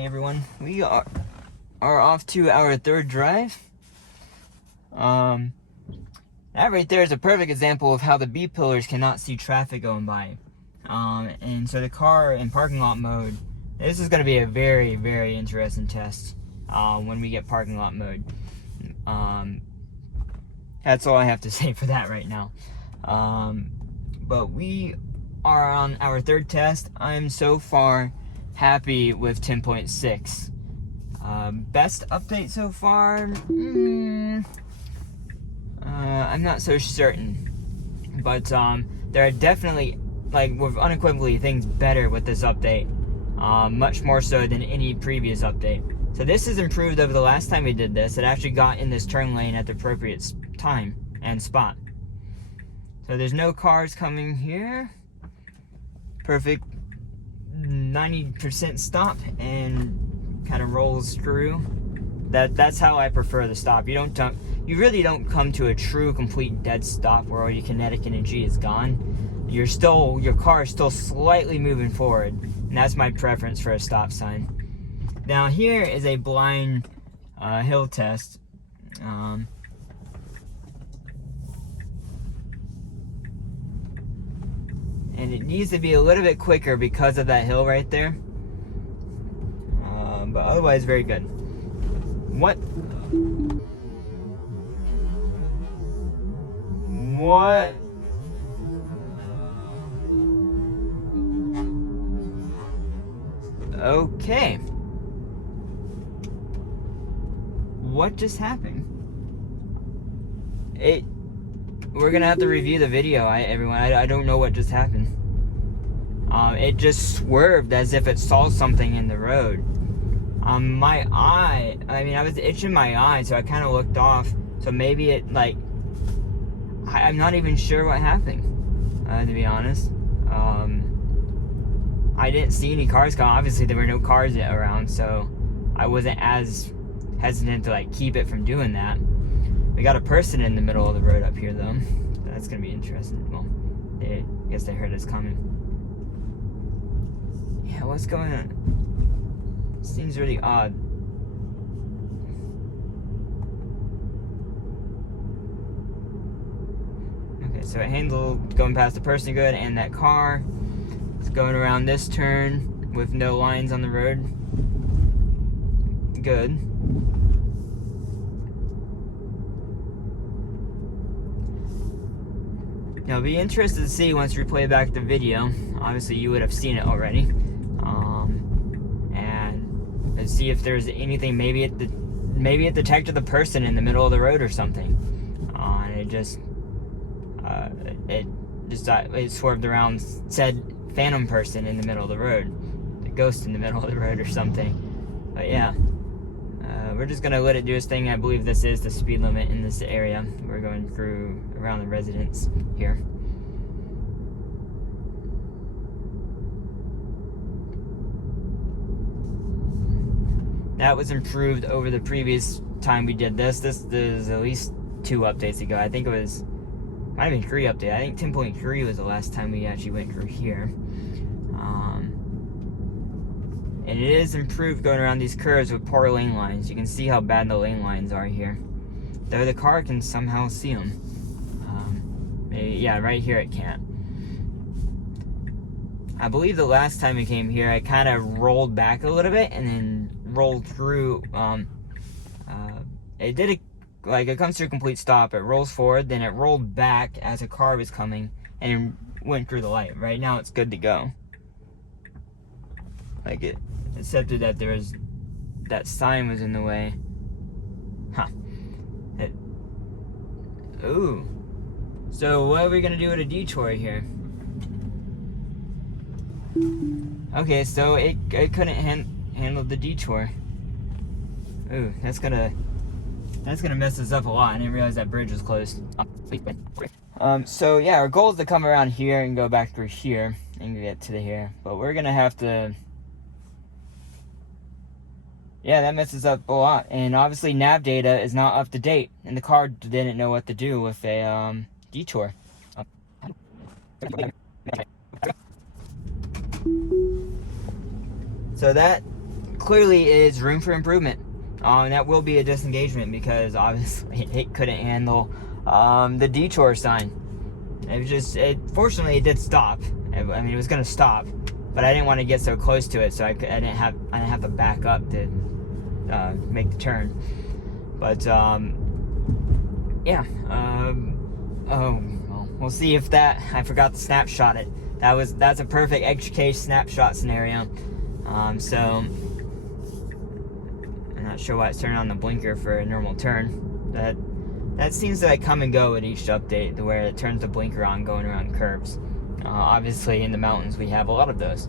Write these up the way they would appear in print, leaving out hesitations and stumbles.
Hey everyone, we are off to our third drive. That right there is a perfect example of how the B pillars cannot see traffic going by. And so the car in parking lot mode, this is going to be a very, very interesting test when we get parking lot mode. That's all I have to say for that right now. But we are on our third test. I'm so far happy with 10.6. Best update so far? I'm not so certain. But there are definitely, with unequivocally, things better with this update. Much more so than any previous update. So this is improved over the last time we did this. It actually got in this turn lane at the appropriate time and spot. So there's no cars coming here. Perfect 90% stop and kind of rolls through. That's how I prefer the stop. You really don't come to a true complete dead stop where all your kinetic energy is gone. Your car is still slightly moving forward, and that's my preference for a stop sign. Now here is a blind hill test. And it needs to be a little bit quicker because of that hill right there. But otherwise, very good. What? Okay. What just happened? We're gonna have to review the video, everyone. I don't know what just happened. It just swerved as if it saw something in the road. My eye, I was itching my eye, so I kind of looked off. So maybe it, I'm not even sure what happened, to be honest. I didn't see any cars come. Obviously, there were no cars around, so I wasn't as hesitant to, keep it from doing that. We got a person in the middle of the road up here, though. That's gonna be interesting. Well, I guess they heard us coming. Yeah, what's going on? Seems really odd. Okay, so it handled going past the person good and that car. It's going around this turn with no lines on the road. Good. Now, it'll be interested to see once we play back the video. Obviously, you would have seen it already. And see if there's anything. Maybe it detected the person in the middle of the road or something. And it swerved around, said phantom person in the middle of the road, the ghost in the middle of the road or something. But yeah. We're just gonna let it do its thing. I believe this is the speed limit in this area. We're going through around the residence here. That was improved over the previous time we did this. This is at least 2 updates ago. I think it might have been 3 updates. I think 10.3 was the last time we actually went through here. And it is improved going around these curves with poor lane lines. You can see how bad the lane lines are here. Though the car can somehow see them. Yeah, right here it can't. I believe the last time we came here, I kind of rolled back a little bit and then rolled through. It comes to a complete stop. It rolls forward, then it rolled back as a car was coming and went through the light. Right now it's good to go. It accepted that that sign was in the way. Huh. Ooh. So what are we gonna do with a detour here? Okay, so it couldn't handle the detour. Ooh, that's gonna mess us up a lot. I didn't realize that bridge was closed. So yeah, our goal is to come around here and go back through here and get to here. But we're gonna have to. Yeah, that messes up a lot. And obviously nav data is not up to date. And the car didn't know what to do with a detour. So that clearly is room for improvement. And that will be a disengagement because obviously it couldn't handle the detour sign. Fortunately it did stop. I mean, it was gonna stop, but I didn't want to get so close to it, so I didn't have to back up to make the turn. But yeah. Oh, well, we'll see if that. I forgot to snapshot it. That's a perfect edge case snapshot scenario. So I'm not sure why it's turning on the blinker for a normal turn. That seems to like come and go at each update, to where it turns the blinker on going around curves. Obviously, in the mountains, we have a lot of those,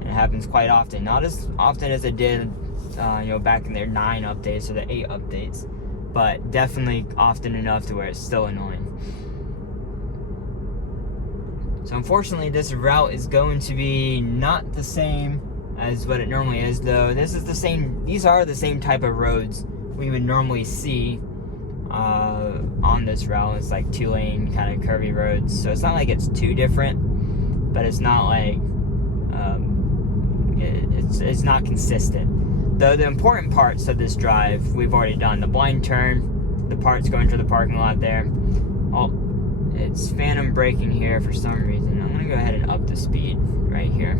and it happens quite often. Not as often as it did, back in their 9 updates or the 8 updates, but definitely often enough to where it's still annoying. So unfortunately, this route is going to be not the same as what it normally is, though. These are the same type of roads we would normally see on this route. It's like 2-lane kind of curvy roads, so it's not like it's too different, but it's not like it's not consistent. Though the important parts of this drive we've already done. The blind turn, the parts going to the parking lot there. It's phantom braking here for some reason. I'm gonna go ahead and up the speed right here.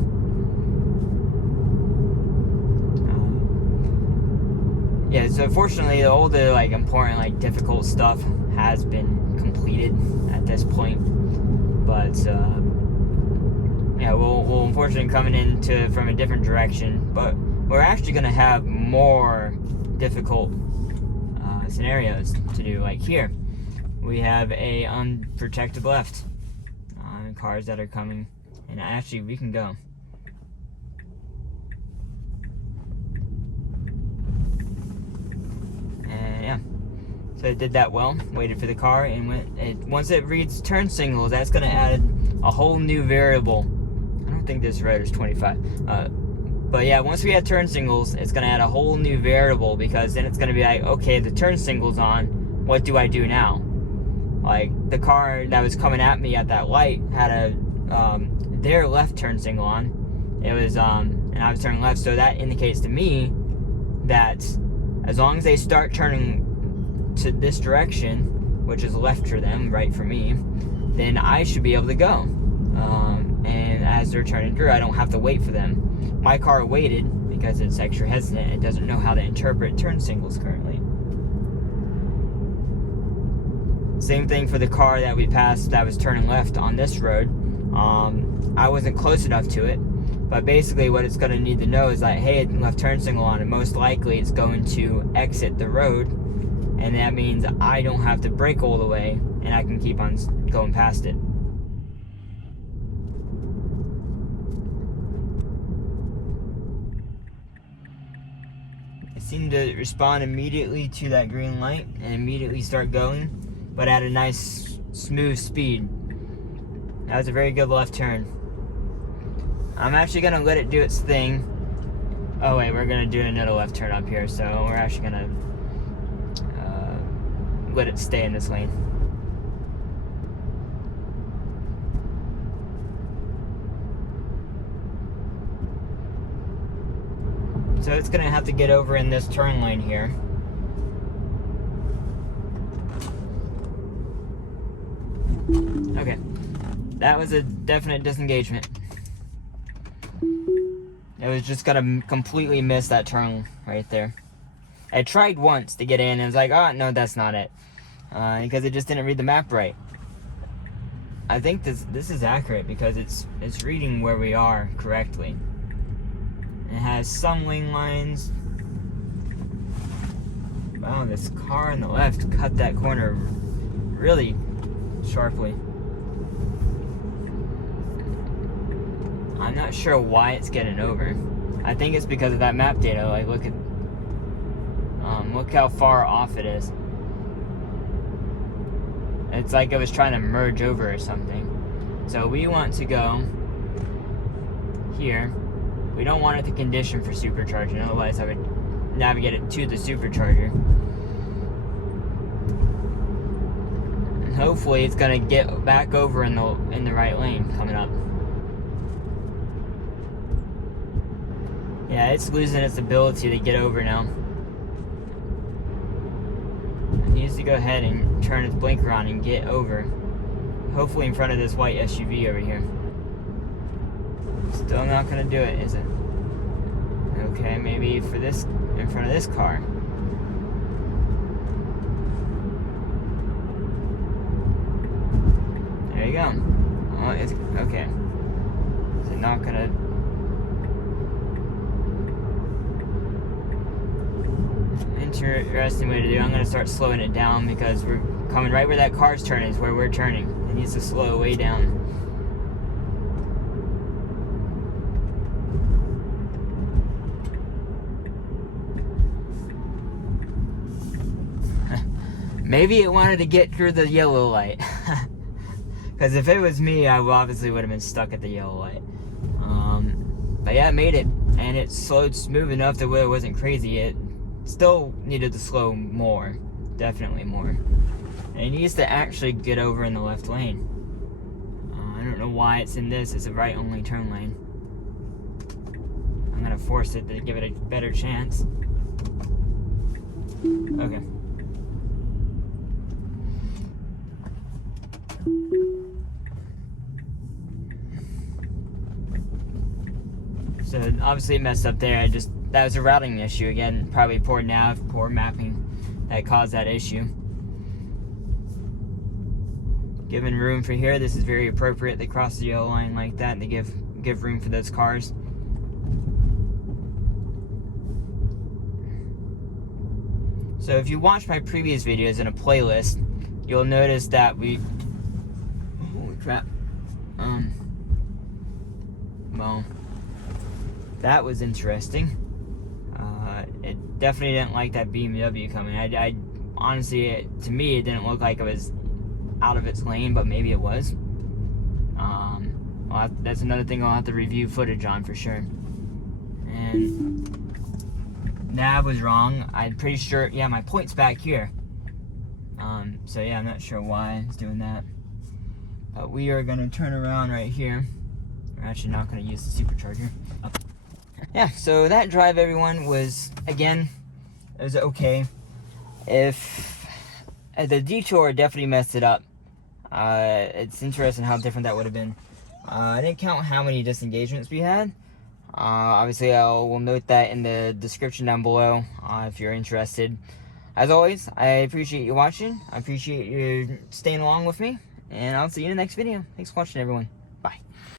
Yeah, so fortunately, all the important, difficult stuff has been completed at this point. But yeah, we'll unfortunately coming in from a different direction. But we're actually gonna have more difficult scenarios to do. Like here, we have a unprotected left. Cars that are coming, and actually we can go. And yeah, so it did that well. Waited for the car, and once it reads turn signals, that's going to add a whole new variable. I don't think this road is 25. But yeah, once we have turn signals, it's going to add a whole new variable, because then it's going to be like, okay, the turn signal's on. What do I do now? Like, the car that was coming at me at that light had their left turn signal on. It was, and I was turning left, so that indicates to me that as long as they start turning to this direction, which is left for them, right for me, then I should be able to go. And as they're turning through, I don't have to wait for them. My car waited because it's extra hesitant. It doesn't know how to interpret turn signals currently. Same thing for the car that we passed that was turning left on this road. I wasn't close enough to it, but basically what it's going to need to know is that, hey, left turn signal on, and most likely it's going to exit the road, and that means I don't have to brake all the way, and I can keep on going past it. It seemed to respond immediately to that green light and immediately start going, but at a nice smooth speed. That was a very good left turn. I'm actually gonna let it do its thing. Oh wait, we're gonna do another left turn up here, so we're actually gonna let it stay in this lane. So it's gonna have to get over in this turn lane here. Okay, that was a definite disengagement. It was just gonna completely miss that turn right there. I tried once to get in, and I was like, oh no, that's not it, because it just didn't read the map right. I think this is accurate because it's reading where we are correctly. It has some lane lines. Wow, this car on the left cut that corner really sharply. I'm not sure why it's getting over. I think it's because of that map data. Like, look how far off it is. It's like it was trying to merge over or something. So we want to go here. We don't want it to condition for supercharging, otherwise I would navigate it to the supercharger. And hopefully it's gonna get back over in the right lane coming up. Yeah, it's losing its ability to get over now. It needs to go ahead and turn its blinker on and get over. Hopefully in front of this white SUV over here. Still not gonna do it, is it? Okay, maybe for this, in front of this car. There you go. Oh, it's okay. Is it not gonna? Interesting way to do it. I'm gonna start slowing it down because we're coming right where that car's turning is where we're turning. It needs to slow way down. Maybe it wanted to get through the yellow light. Because if it was me, I obviously would have been stuck at the yellow light. But yeah, it made it. And it slowed smooth enough that it wasn't crazy. It still needed to slow more. Definitely more. And it needs to actually get over in the left lane. I don't know why it's in this. It's a right only turn lane. I'm going to force it to give it a better chance. Okay. So obviously it messed up there. That was a routing issue again. Probably poor nav, poor mapping that caused that issue. Given room for here, this is very appropriate. They cross the yellow line like that and they give room for those cars. So if you watch my previous videos in a playlist, you'll notice that holy crap. Well, that was interesting. It definitely didn't like that BMW coming. I honestly, to me, it didn't look like it was out of its lane, but maybe it was. Well, that's another thing I'll have to review footage on for sure. And nav was wrong. I'm pretty sure. Yeah, my point's back here. So yeah, I'm not sure why it's doing that. But we are gonna turn around right here. We're actually not gonna use the supercharger. Oh. Yeah, so that drive, everyone, was, again, it was okay. If the Detour definitely messed it up. It's interesting how different that would have been. I didn't count how many disengagements we had. Obviously, we'll note that in the description down below if you're interested. As always, I appreciate you watching. I appreciate you staying along with me. And I'll see you in the next video. Thanks for watching, everyone.